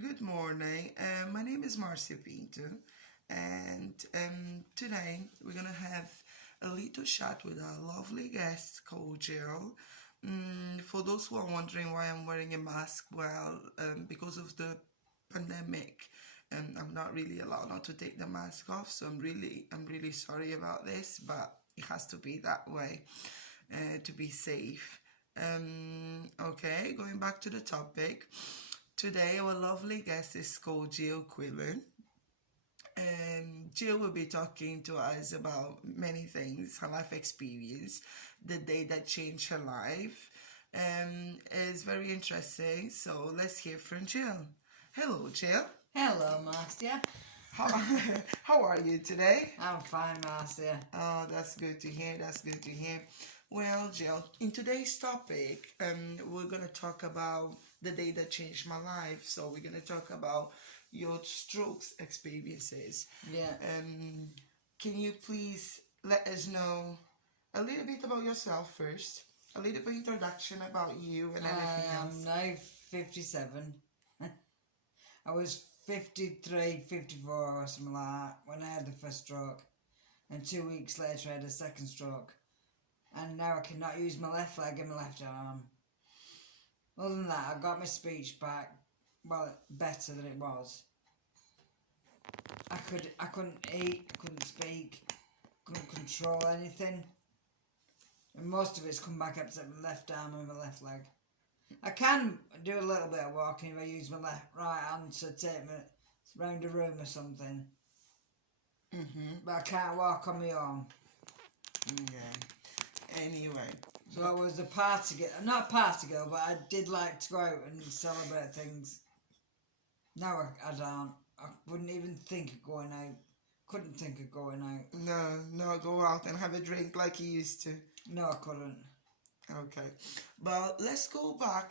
Good morning. My name is Marcia Pinto, and today we're gonna have a little chat with our lovely guest called Jill. For those who are wondering why I'm wearing a mask, well, because of the pandemic, I'm not really allowed not to take the mask off. So I'm really sorry about this, but it has to be that way to be safe. Okay, going back to the topic. Today, our lovely guest is called Jill Quillen. Jill will be talking to us about many things, her life experience, the day that changed her life. It's very interesting. So let's hear from Jill. Hello, Jill. Hello, Marcia. How are you today? I'm fine, Marcia. Oh, that's good to hear. That's good to hear. Well, Jill, in today's topic, we're going to talk about the day that changed my life. So we're going to talk about your strokes experiences. Yeah. Can you please let us know a little bit about yourself first? A little bit introduction about you and everything else. I'm now 57. I was 53, 54 or something like that when I had the first stroke. And 2 weeks later I had a second stroke. And now I cannot use my left leg and my left arm. Other than that, I got my speech back, well, better than it was. I couldn't eat, I couldn't speak, couldn't control anything. And most of it's come back except my left arm and my left leg. I can do a little bit of walking if I use my right hand to take me round a room or something. But I can't walk on my own. Yeah. Anyway. So I was a party girl, not a party girl, but I did like to go out and celebrate things. Now I don't. I wouldn't even think of going out. Couldn't think of going out. No, go out and have a drink like you used to. No, I couldn't. Okay. But let's go back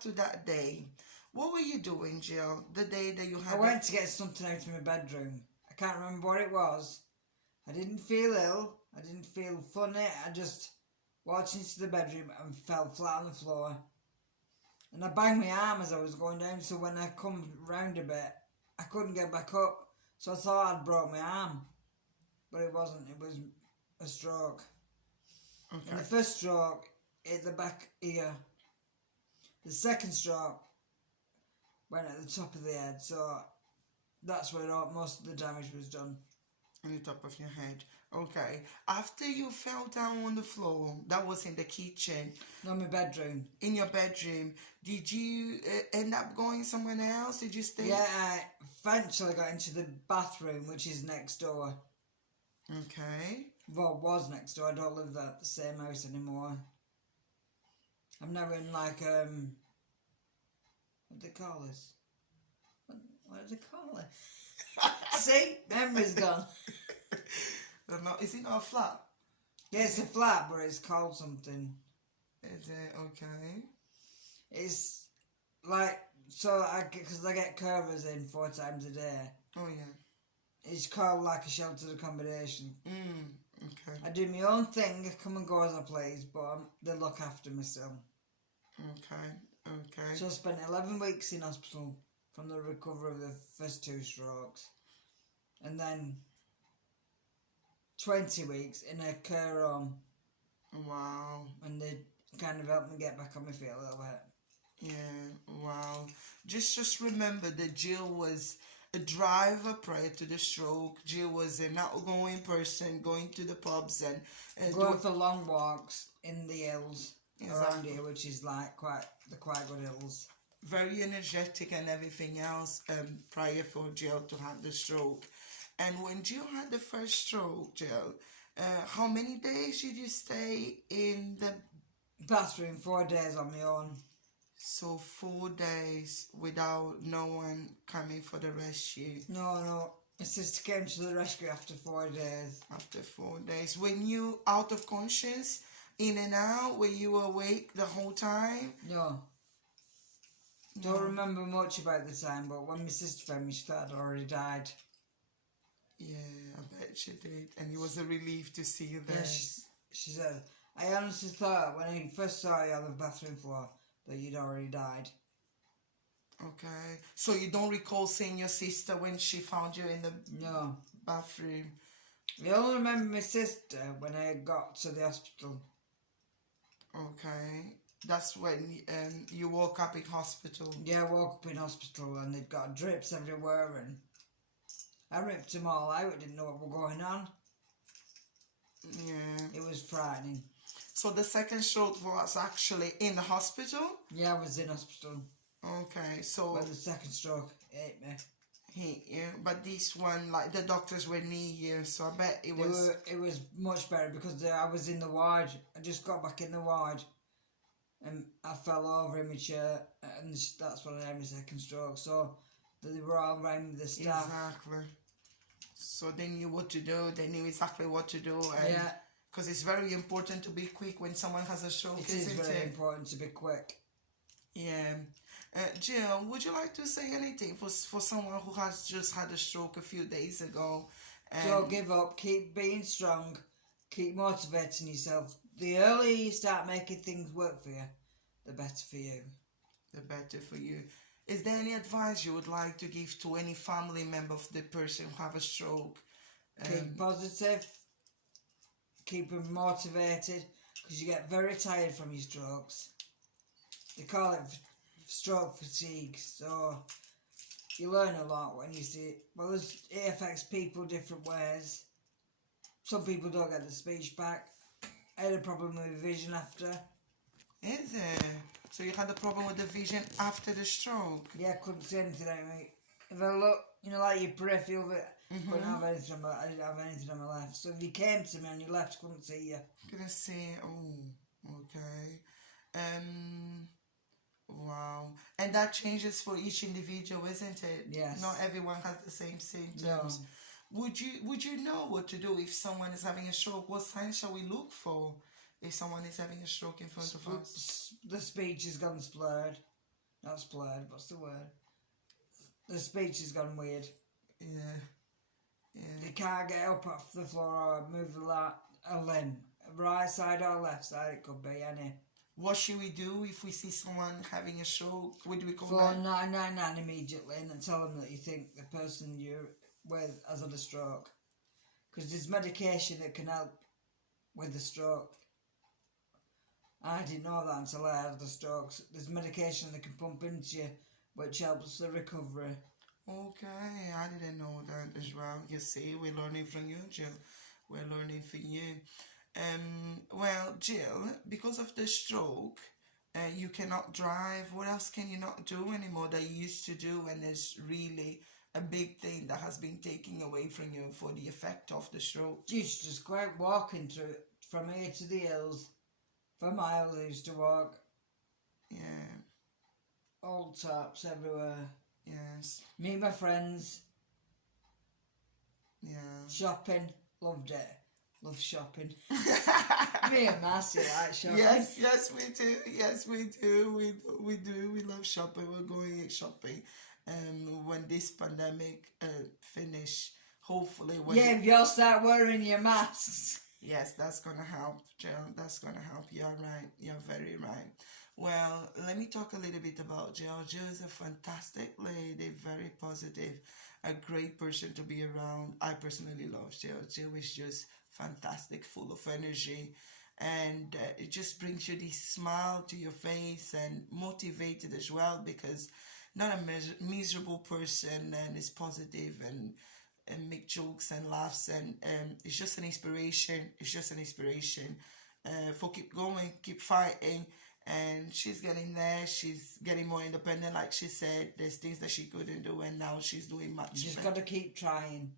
to that day. What were you doing, Jill, the day that you had... I went to get something out of my bedroom. I can't remember what it was. I didn't feel ill. I didn't feel funny. I just walked into the bedroom and fell flat on the floor. And I banged my arm as I was going down, so when I come round a bit, I couldn't get back up. So I thought I'd broke my arm. But it wasn't. It was a stroke. Okay. And the first stroke hit the back ear. The second stroke went at the top of the head. So that's where most of the damage was done. On the top of your head. Okay. After you fell down on the floor, that was in the kitchen. No, my bedroom. In your bedroom. Did you end up going somewhere else? Did you stay? Yeah, I eventually got into the bathroom, which is next door. Okay. Well, was next door. I don't live at the same house anymore. I'm now in like, what do they call this? What do they call it? See? Memory's gone. Is it not a flat? Yeah, it's a flat, but it's called something. Is it? Okay. It's like, because I get carers in 4 times a day. Oh, yeah. It's called like a sheltered accommodation. Okay. I do my own thing, I come and go as I please, but they look after me still. Okay. So I spent 11 weeks in hospital from the recovery of the first 2 strokes. And then 20 weeks in a care home. Wow. And they kind of helped me get back on my feet a little bit. Yeah, wow. Just remember that Jill was a driver prior to the stroke. Jill was an outgoing person, going to the pubs and going for long walks in the hills around here, which is like quite good hills. Very energetic and everything else prior for Jill to have the stroke. And when Jill had the first stroke, Jill, how many days did you stay in the bathroom? 4 days on my own. So 4 days without no one coming for the rescue? No. My sister came to the rescue after 4 days. After 4 days. Were you out of conscious, in and out? Were you awake the whole time? No. Don't remember much about the time, but when my sister found me, she thought I'd already died. Yeah, I bet she did. And it was a relief to see you there. Yeah, she said, I honestly thought when I first saw you on the bathroom floor that you'd already died. Okay. So you don't recall seeing your sister when she found you in the No. bathroom? I only remember my sister when I got to the hospital. Okay. That's when you woke up in hospital. Yeah, I woke up in hospital and they'd got drips everywhere and I ripped them all out. I didn't know what was going on. Yeah. It was frightening. So the second stroke was actually in the hospital? Yeah, I was in hospital. Okay, so But the second stroke hit me. but this one, like the doctors were near you, so I bet it was. It was much better because I was in the ward. I just got back in the ward, and I fell over in my chair, and that's when I had my second stroke. So they were all around with the staff. Exactly. So they knew what to do. They knew exactly what to do, and Yeah, because it's very important to be quick when someone has a stroke, it is isn't very it? important to be quick. Yeah. Jill, would you like to say anything for someone who has just had a stroke a few days ago? Don't give up. Keep being strong. Keep motivating yourself. The earlier you start making things work for you, the better for you. The better for you. Is there any advice you would like to give to any family member of the person who have a stroke? Keep positive. Keep them motivated because you get very tired from your strokes. They call it stroke fatigue, so you learn a lot when you see it. Well, it affects people different ways. Some people don't get the speech back. I had a problem with vision after. Is it? So you had a problem with the vision after the stroke? Yeah, I couldn't see anything out of me. If I look, like your peripheral, I didn't have anything on my left. So if you came to me on your left, I couldn't see you. Couldn't see. Oh, okay. Wow. And that changes for each individual, isn't it? Yes. Not everyone has the same symptoms. No. Would you know what to do if someone is having a stroke? What signs shall we look for if someone is having a stroke in front of us? The speech has gone blurred. Not blurred, what's the word? The speech has gone weird. Yeah. They can't get up off the floor or move a limb. Right side or left side, it could be any. What should we do if we see someone having a stroke? Would we call Phone 999 immediately and then tell them that you think the person you're with has had a stroke. Because there's medication that can help with the stroke. I didn't know that until I had the strokes. There's medication that can pump into you which helps the recovery. Okay, I didn't know that as well. You see, we're learning from you, Jill. We're learning from you. Well, Jill, because of the stroke, you cannot drive. What else can you not do anymore that you used to do? And there's really a big thing that has been taken away from you for the effect of the stroke. You used to just go out walking through from here to the hills. For miles I used to walk. Yeah. Old tops everywhere. Yes. Meet my friends. Yeah. Shopping. Loved it. Love shopping. Me and Marcy like shopping. Yes, we do. Yes, we do. We do. We love shopping. We're going shopping. When this pandemic finish, hopefully. If you'll start wearing your masks. Yes, that's gonna help, Jill. That's gonna help. You're right. You're very right. Well, let me talk a little bit about Jill. Jill is a fantastic lady, very positive, a great person to be around. I personally love Jill. Jill is just fantastic, full of energy, and it just brings you this smile to your face and motivated as well because not a miserable person and is positive and make jokes and laughs and it's just an inspiration. It's just an inspiration for keep going, keep fighting. And she's getting there. She's getting more independent, like she said. There's things that she couldn't do, and now she's doing much. You just got to keep trying.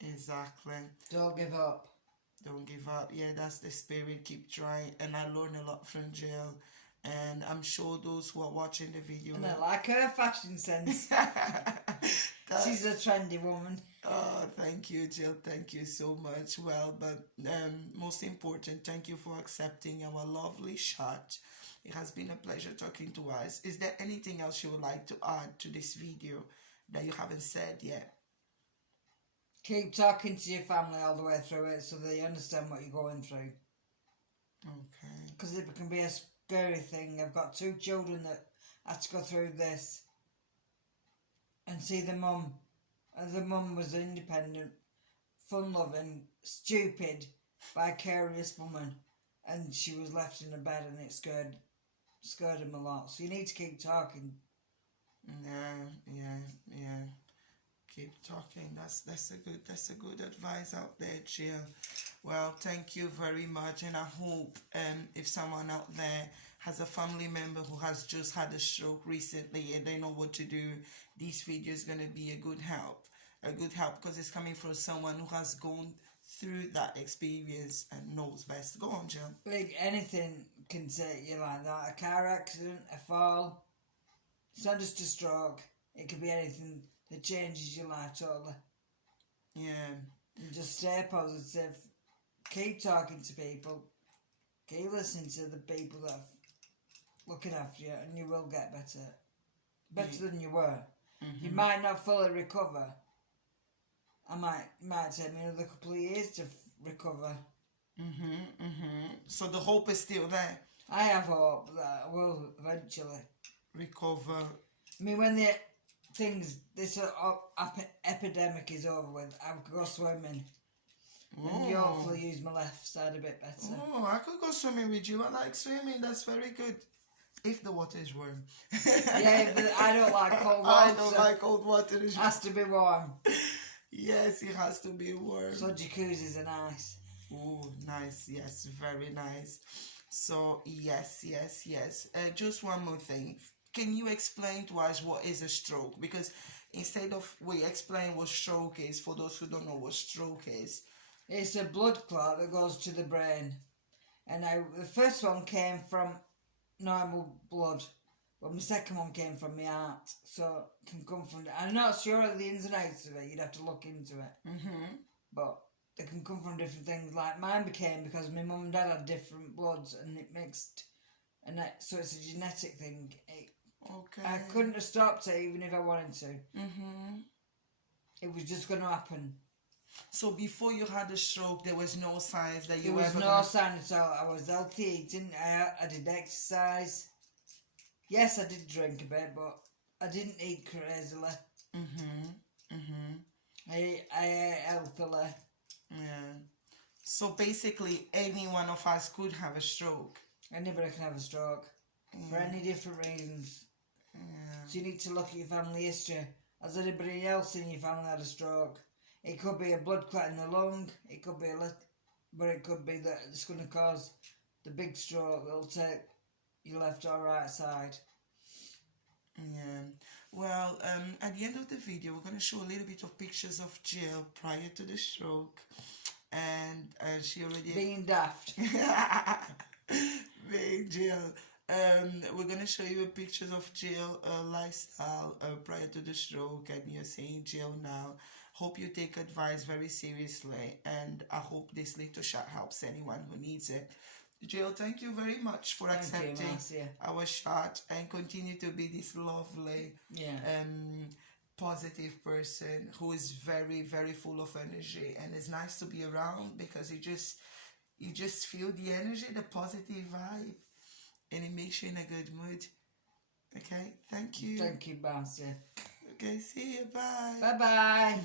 Exactly. Don't give up. Don't give up. Yeah, that's the spirit. Keep trying. And I learned a lot from Jill. And I'm sure those who are watching the video. And I like her fashion sense. She's a trendy woman. Oh, thank you, Jill. Thank you so much. Well, but most important, thank you for accepting our lovely shot. It has been a pleasure talking to us. Is there anything else you would like to add to this video that you haven't said yet? Keep talking to your family all the way through it so they understand what you're going through. Okay. Because it can be a scary thing. I've got 2 children that had to go through this and see the mum. And the mum was an independent, fun-loving, stupid, vicarious woman, and she was left in a bed, and it scared him a lot. So you need to keep talking. Yeah. Keep talking. That's a good advice out there, Jill. Well, thank you very much, and I hope if someone out there has a family member who has just had a stroke recently and they know what to do, this video is gonna be a good help. Because it's coming from someone who has gone through that experience and knows best. Go on, Jill. Like, anything can take you like that. A car accident, a fall. It's not just a stroke. It could be anything that changes your life totally. Yeah. And just stay positive. Keep talking to people. Keep listening to the people that are looking after you, and you will get better. Better than you were. Mm-hmm. You might not fully recover. It might take me another couple of years to recover. So the hope is still there. I have hope that I will eventually Recover. I mean, when this epidemic is over with, I could go swimming. And you hopefully use my left side a bit better. Oh, I could go swimming with you. I like swimming. That's very good. If the water is warm. Yeah, but I don't like cold water. I don't like cold water. It has to be warm. Yes, it has to be warm. So jacuzzis are nice. Oh, nice. Yes, very nice. So, yes. Just one more thing. Can you explain to us what is a stroke? Because instead of we explain what stroke is, for those who don't know what stroke is. It's a blood clot that goes to the brain. And the first one came from normal blood, but my second one came from my heart. So it can come from... I'm not sure of the ins and outs of it. You'd have to look into it. But it can come from different things. Like mine became because my mum and dad had different bloods, and it mixed. So it's a genetic thing. Okay. I couldn't have stopped it even if I wanted to. It was just going to happen. So before you had a stroke, there was no signs that you There was no sign at all. I was healthy eating. I did exercise. Yes, I did drink a bit, but I didn't eat crazily. I ate healthily. Yeah. So basically, any one of us could have a stroke. Anybody can have a stroke for any different reasons. So you need to look at your family history. Has anybody else in your family had a stroke? It could be a blood clot in the lung. It could be but it could be that it's going to cause the big stroke that'll take your left or right side. Yeah. Well, at the end of the video, we're going to show a little bit of pictures of Jill prior to the stroke, and she already being daft. Being Jill. We're going to show you pictures of Jill lifestyle prior to the stroke, and you're seeing Jill now. Hope you take advice very seriously, and I hope this little shot helps anyone who needs it. Jill, thank you very much for accepting our shot, and continue to be this lovely, positive person who is very, very full of energy, and it's nice to be around because you just feel the energy, the positive vibe, and it makes you in a good mood. Okay, thank you. Thank you, Marcia. Okay, see you. Bye. Bye-bye.